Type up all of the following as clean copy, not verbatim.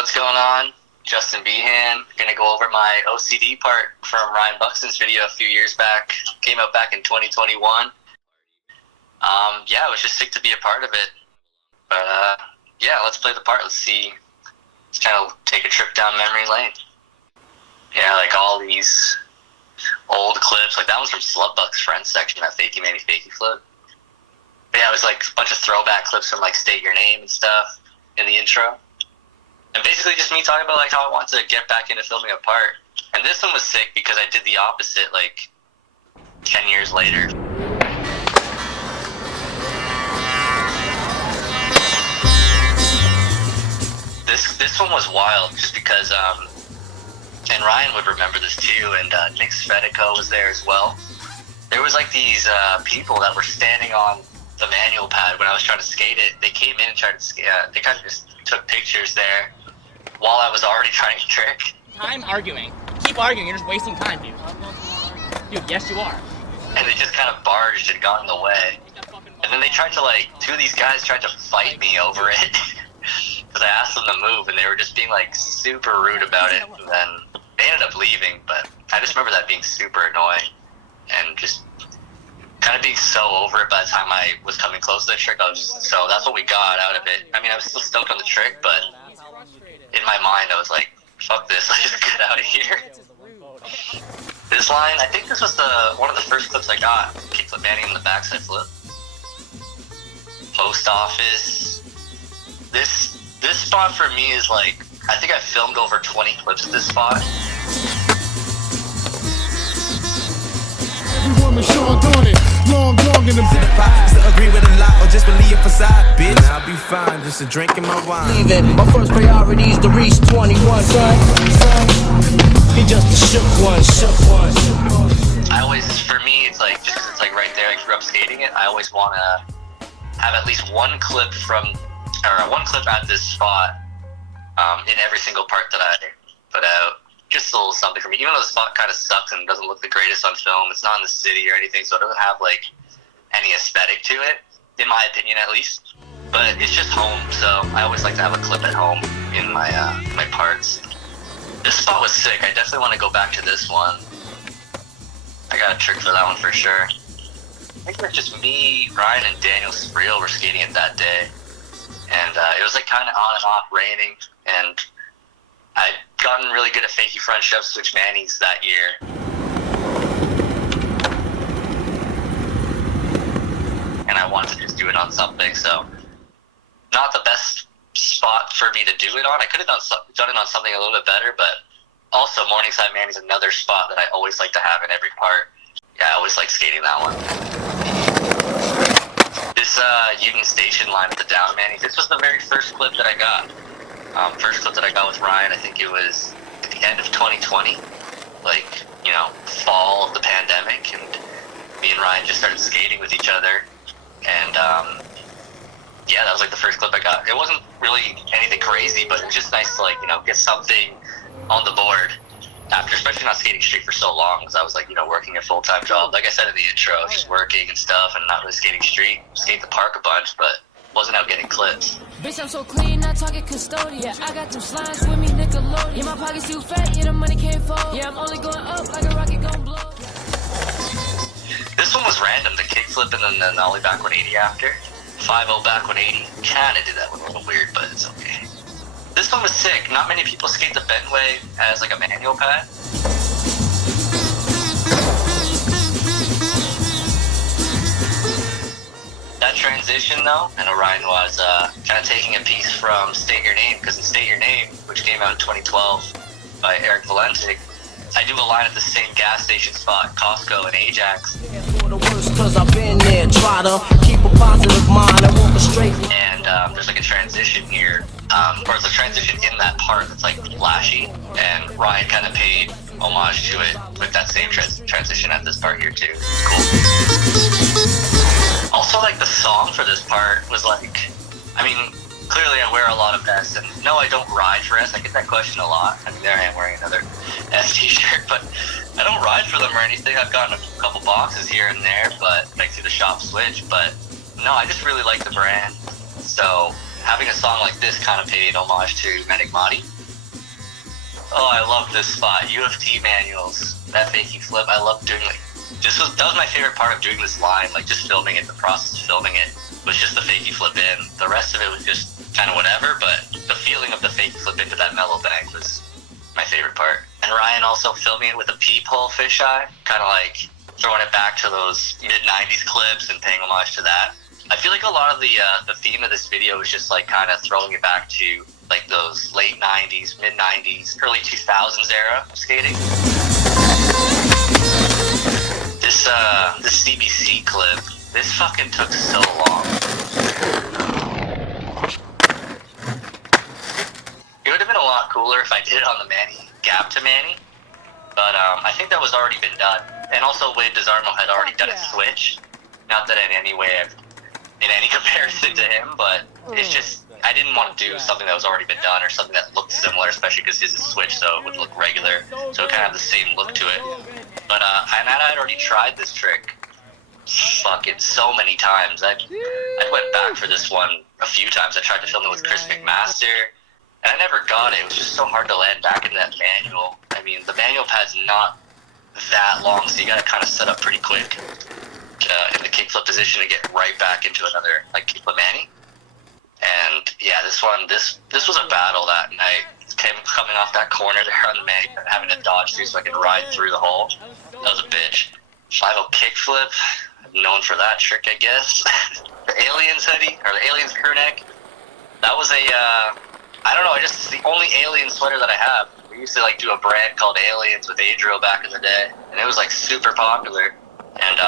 what's going on? Justin Behan. Gonna go over my OCD part from Ryan Buxton's video a few years back. Came out back in 2021. It was just sick to be a part of it. But let's play the part. Let's kind of take a trip down memory lane. Yeah, like all these old clips. Like that one's from Slutbuck's Friends section, that Fakey Manny Fakey flip. But yeah, it was like a bunch of throwback clips from like State Your Name and stuff in the intro. And basically just me talking about like how I want to get back into filming a part. And this one was sick because I did the opposite like 10 years later. This one was wild just because, and Ryan would remember this too, and Nick Svetico was there as well. There was like these people that were standing on the manual pad when I was trying to skate it. They came in and tried to skate. They kind of just took pictures there while I was already trying to trick. Time arguing. Keep arguing. You're just wasting time, dude. Dude, yes you are. And they just kind of barged and got in the way. And then they tried to two of these guys tried to fight me over it. Because I asked them to move, and they were just being like super rude about it. And then they ended up leaving, but I just remember that being super annoying and just kind of being so over it by the time I was coming close to the trick. So that's what we got out of it. I mean, I was still stoked on the trick, but in my mind, I was like, fuck this, let's just get out of here. This line, I think this was one of the first clips I got. Kickflip Manny in the backside flip. Post office. This spot for me is like, I think I filmed over 20 clips at this spot. Agree with a lot or just believe a facade, bitch. I'll be fine, just a drink in my wine. Leave it. My first priority is to reach 21, son. He just a shook one. I always, for me, it's like, just 'cause it's like right there, I grew up skating it, I always want to have at least one clip at this spot in every single part that I put out. Just a little something for me. Even though the spot kind of sucks and doesn't look the greatest on film, it's not in the city or anything, so it doesn't have like any aesthetic to it, in my opinion at least. But it's just home, so I always like to have a clip at home in my my parts. This spot was sick. I definitely want to go back to this one. I got a trick for that one for sure. I think it was just me, Ryan, and Daniel Spreel were skating it that day. And it was like kind of on and off raining, and I'd gotten really good at fakey front shove switch Manny's that year. And I wanted to just do it on something, so not the best spot for me to do it on. I could have done it on something a little bit better, but also Morningside Manny's another spot that I always like to have in every part. Yeah, I always like skating that one. This Union Station line with the down Manny, this was the very first clip that I got. First clip that I got with Ryan, I think it was at the end of 2020, fall of the pandemic, and me and Ryan just started skating with each other, and that was like the first clip I got. It wasn't really anything crazy, but it was just nice to get something on the board after, especially not skating street for so long, because I was working a full-time job. Like I said in the intro, just working and stuff and not really skating street. Skate the park a bunch, but wasn't out getting clips. Bitch, I'm so clean, not talking custodian. Yeah, I got them slimes with me, Nickelodeon. Yeah, my pockets too fat, yeah, the money can't fold. Yeah, I'm only going up like a rocket gon' blow. This one was random, the kickflip and then the nollie back 180 after. 5-0 back 180. Kinda did that one a little weird, but it's okay. This one was sick. Not many people skate the bendway as like a manual pad. That transition though, and Orion was kind of taking a piece from State Your Name, because in State Your Name, which came out in 2012 by Eric Valentic, I do a line at the same gas station spot, Costco and Ajax. And there's like a transition here, or there's a transition in that part that's like flashy, and Ryan kind of paid homage to it with that same transition at this part here too. It's cool. Also, like the song for this part was like, clearly I wear a lot of vests, and no, I don't ride for S. I get that question a lot. There I am wearing another S t-shirt, but I don't ride for them or anything. I've gotten a couple boxes here and there, but like through the shop switch, but no, I just really like the brand. So having a song like this kind of paid homage to Manic Madi. Oh, I love this spot. UFT manuals. That fakie flip, I love doing like. That was my favorite part of doing this line, like just filming it. The process of filming it was just the fakie flip in. The rest of it was just kind of whatever, but the feeling of the fakie flip into that mellow bank was my favorite part. And Ryan also filming it with a peephole fisheye, kind of like throwing it back to those mid-90s clips and paying homage to that. I feel like a lot of the theme of this video is just like kind of throwing it back to like those late 90s, mid-90s, early 2000s era of skating. This CBC clip, this fucking took so long. It would have been a lot cooler if I did it on the Manny, gap to Manny, but I think that was already been done. And also Wade DeSarmo had already done a switch. Not that in any way, in any comparison to him, but it's just, I didn't want to do something that was already been done or something that looked similar, especially because his is switch, so it would look regular. So it kind of have the same look to it. But I had already tried this trick fucking so many times. I went back for this one a few times. I tried to film it with Chris McMaster, and I never got it. It was just so hard to land back into that manual. I mean, the manual pad's not that long, so you gotta kind of set up pretty quick in the kickflip position to get right back into another like kickflip Manny. And yeah, this was a battle that night. Coming off that corner there on the Manny, having to dodge through so I could ride through the hole. That was a bitch. 5-0 kickflip, I'm known for that trick, I guess. The Aliens hoodie, or the Aliens crew neck. That was I don't know, it's the only Alien sweater that I have. We used to like do a brand called Aliens with Adriel back in the day, and it was like super popular. And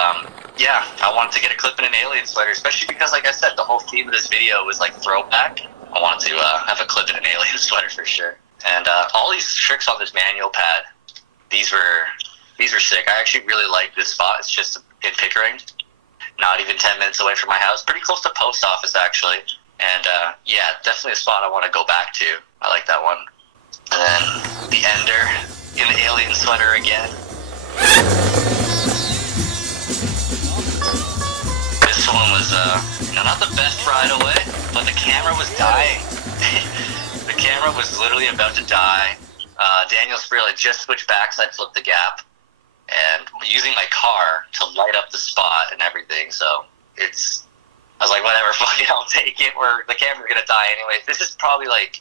yeah, I wanted to get a clip in an Alien sweater, especially because, like I said, the whole theme of this video was like throwback. I wanted to have a clip in an Alien sweater for sure. And all these tricks on this manual pad, these were sick. I actually really like this spot. It's just in Pickering, not even 10 minutes away from my house, pretty close to post office actually. And yeah, definitely a spot I want to go back to. I like that one. And then the Ender in the Alien sweater again. This one was not the best right away, but the camera was dying. The camera was literally about to die. Daniel Spreel had just switched backside, flipped the gap, and using my car to light up the spot and everything. So I was like, whatever, fuck it, I'll take it. The camera's gonna die anyway. This is probably like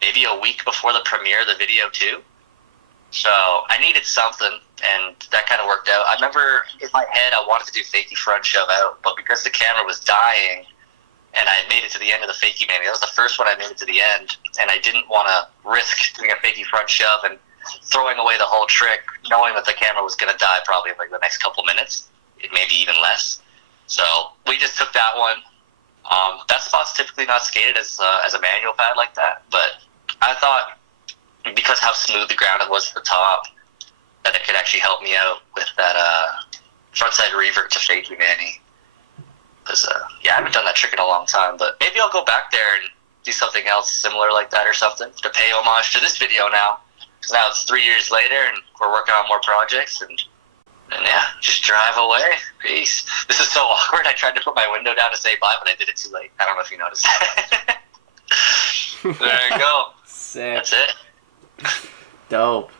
maybe a week before the premiere of the video too. So I needed something, and that kind of worked out. I remember in my head I wanted to do fakie front shove out, but because the camera was dying, and I had made it to the end of the fakie Manny, that was the first one I made it to the end, and I didn't want to risk doing a fakie front shove and throwing away the whole trick, knowing that the camera was going to die probably in like the next couple minutes, maybe even less. So we just took that one. That spot's typically not skated as a manual pad like that, but I thought, because how smooth the ground was at the top, that it could actually help me out with that frontside revert to fakie Manny. Because yeah, I haven't done that trick in a long time, but maybe I'll go back there and do something else similar like that or something to pay homage to this video now. Because now it's 3 years later and we're working on more projects, and yeah, just drive away. Peace. This is so awkward. I tried to put my window down to say bye, but I did it too late. I don't know if you noticed. There you go. Sick. That's it. Dope.